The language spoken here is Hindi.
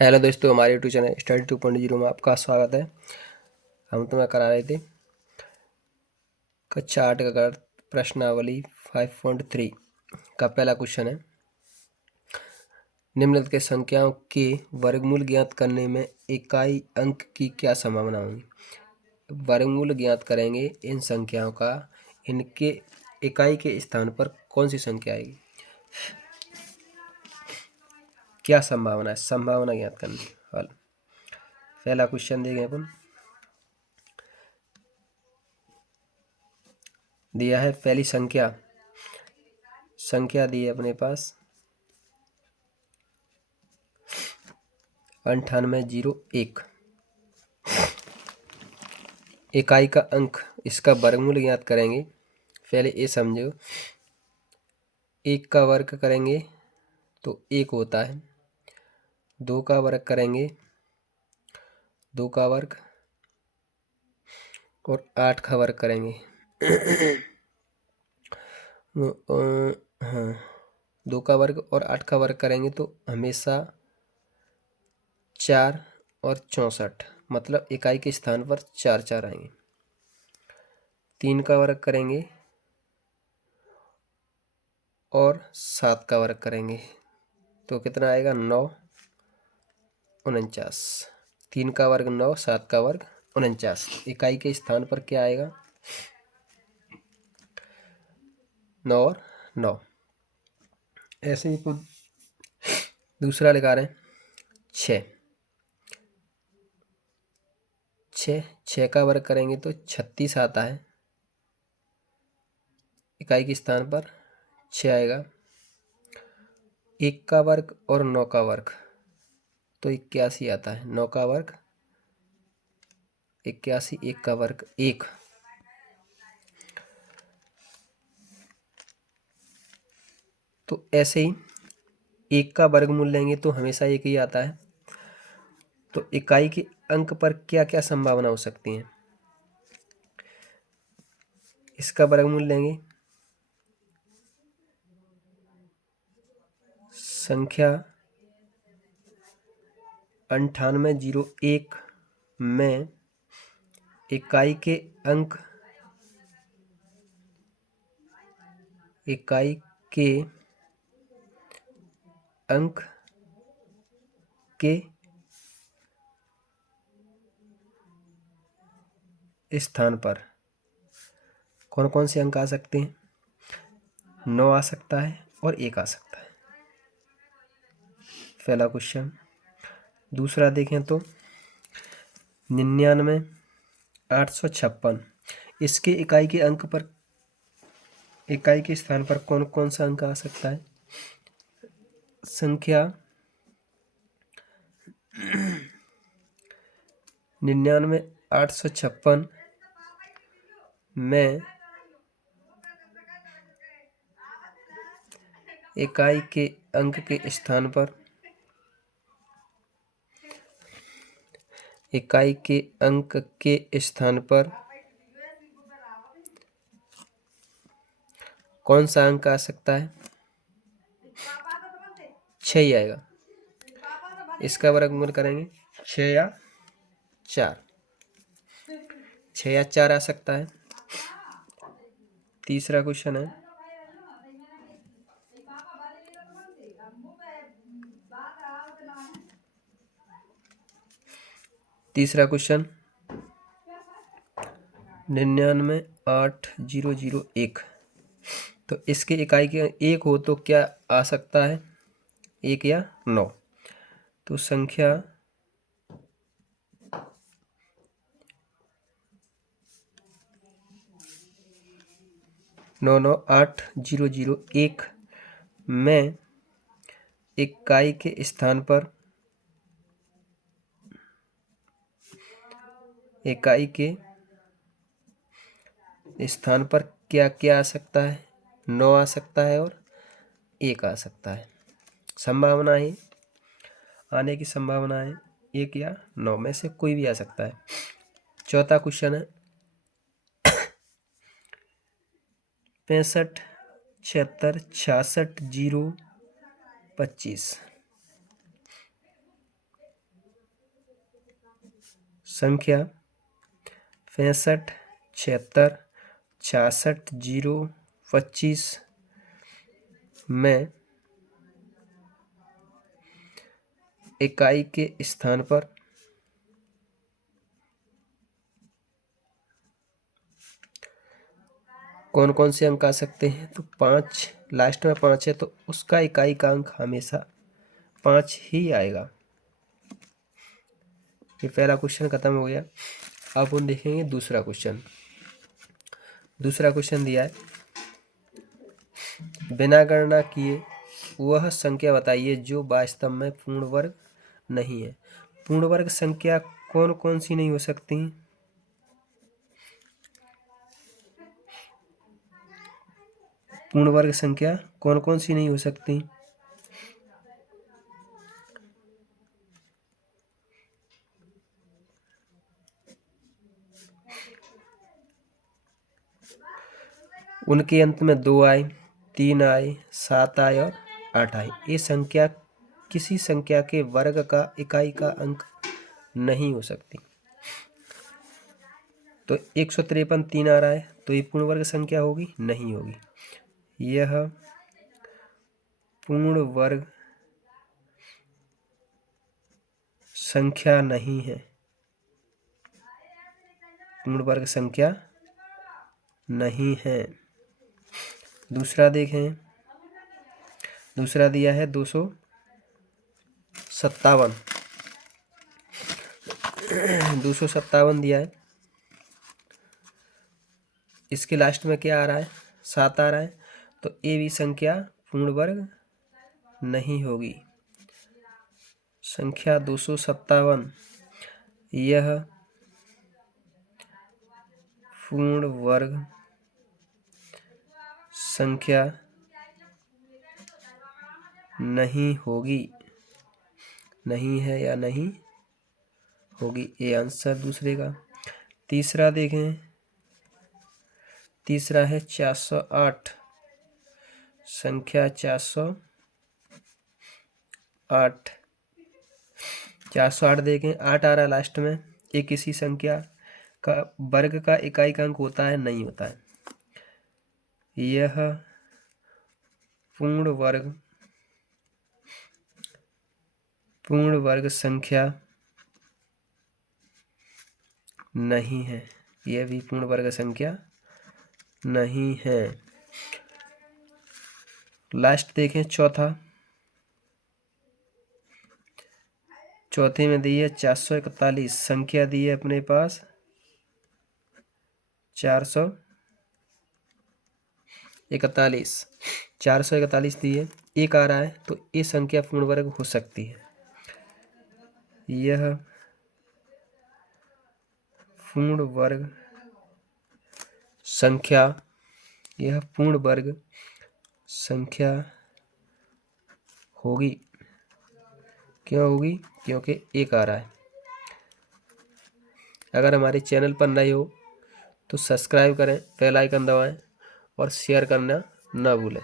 हेलो दोस्तों, हमारे यूट्यूब चैनल स्टडी 2.0 में आपका स्वागत है। हम तुम्हें करा रहे थे कक्षा 8 का गणित प्रश्नावली 5.3 का पहला क्वेश्चन है। निम्नलिखित के संख्याओं के वर्गमूल ज्ञात करने में इकाई अंक की क्या संभावना होगी। वर्गमूल ज्ञात करेंगे इन संख्याओं का, इनके इकाई के स्थान पर कौन सी संख्या आएगी, क्या संभावना है, संभावना ज्ञात करनी। हल पहला क्वेश्चन देखें अपन। दिया है पहली संख्या दी है अपने पास 9801। इकाई का अंक, इसका वर्गमूल ज्ञात करेंगे। पहले ये समझो, 1 का वर्ग करेंगे तो 1 होता है, 2 का वर्ग करेंगे 2 का वर्ग, और 8 का वर्ग करेंगे हाँ, 2 का वर्ग और 8 का वर्ग करेंगे तो हमेशा 4 और 64, मतलब इकाई के स्थान पर 4 4 आएंगे। 3 का वर्ग करेंगे और 7 का वर्ग करेंगे तो कितना आएगा, 9 49। 3 का वर्ग 9, 7 का वर्ग 49। इकाई के स्थान पर क्या आएगा, 9 और 9। ऐसे ही अपन दूसरा लिखा रहे हैं 6। 6 का वर्ग करेंगे तो 36 आता है, इकाई के स्थान पर 6 आएगा। 1 का वर्ग और 9 का वर्ग तो 81 आता है, 9 का वर्ग 81, 1 का वर्ग 1। तो ऐसे ही 1 का वर्गमूल लेंगे तो हमेशा 1 ही आता है। तो इकाई के अंक पर क्या क्या संभावना हो सकती है, इसका वर्गमूल लेंगे। संख्या 9801 में इकाई के अंक, इकाई के अंक के स्थान पर कौन कौन से अंक आ सकते हैं, 9 आ सकता है और 1 आ सकता है। पहला क्वेश्चन। दूसरा देखें तो 99,856, इसके इकाई के अंक पर, इकाई के स्थान पर कौन कौन सा अंक आ सकता है। संख्या 99,856 में इकाई के अंक के स्थान पर, इकाई के अंक के स्थान पर कौन सा अंक आ सकता है, 6 ही आएगा। इसका वर्गमूल करेंगे 6 या 4, 6 या 4 आ सकता है। तीसरा क्वेश्चन है, तीसरा क्वेश्चन 99,801। तो इसके इकाई के 1 हो तो क्या आ सकता है, 1 या 9। तो संख्या 99,801 में इकाई के स्थान पर, इकाई के स्थान पर क्या क्या आ सकता है, 9 आ सकता है और 1 आ सकता है। संभावना है, आने की संभावना है 1 या 9 में से कोई भी आ सकता है। चौथा क्वेश्चन है 65, 76, 66, 0, 25। संख्या 65 76 66 0 25 में इकाई के स्थान पर कौन कौन से अंक आ सकते हैं? तो 5, लास्ट में 5 है तो उसका इकाई का अंक हमेशा 5 ही आएगा। ये पहला क्वेश्चन खत्म हो गया। अब हम देखेंगे दूसरा क्वेश्चन। दूसरा क्वेश्चन दिया है, बिना गणना किए वह संख्या बताइए जो वास्तव में पूर्ण वर्ग नहीं है। पूर्ण वर्ग संख्या कौन कौन सी नहीं हो सकती? पूर्ण वर्ग संख्या कौन कौन सी नहीं हो सकती? उनके अंत में 2 आए, 3 आए, 7 आए और 8 आए। ये संख्या किसी संख्या के वर्ग का इकाई का अंक नहीं हो सकती। तो 153 3 आ रहा है तो ये पूर्ण वर्ग संख्या होगी? नहीं होगी। यह पूर्ण वर्ग संख्या नहीं है। पूर्ण वर्ग संख्या नहीं है। दूसरा देखें, दूसरा दिया है 257। 257 दिया है। इसके लास्ट में क्या आ रहा है? 7 आ रहा है तो ये भी संख्या पूर्ण वर्ग नहीं होगी। संख्या 257 यह पूर्ण वर्ग संख्या नहीं होगी। नहीं है या नहीं होगी, ये आंसर दूसरे का। तीसरा देखें, तीसरा है 408। संख्या 408 देखें, 8 आ रहा है लास्ट में। ये किसी संख्या का वर्ग का इकाई का अंक होता है? नहीं होता है। यह पूर्ण वर्ग संख्या नहीं है। यह भी पूर्ण वर्ग संख्या नहीं है। लास्ट देखें चौथा। चौथे में दी है 441। संख्या दी है अपने पास 441। 441 दी है, एक आ रहा है तो ये संख्या पूर्ण वर्ग हो सकती है। यह पूर्ण वर्ग संख्या, यह पूर्ण वर्ग संख्या होगी। क्यों होगी? क्योंकि एक आ रहा है। अगर हमारे चैनल पर नए हो तो सब्सक्राइब करें, बेल आइकन दबाएं और शेयर करना ना भूलें।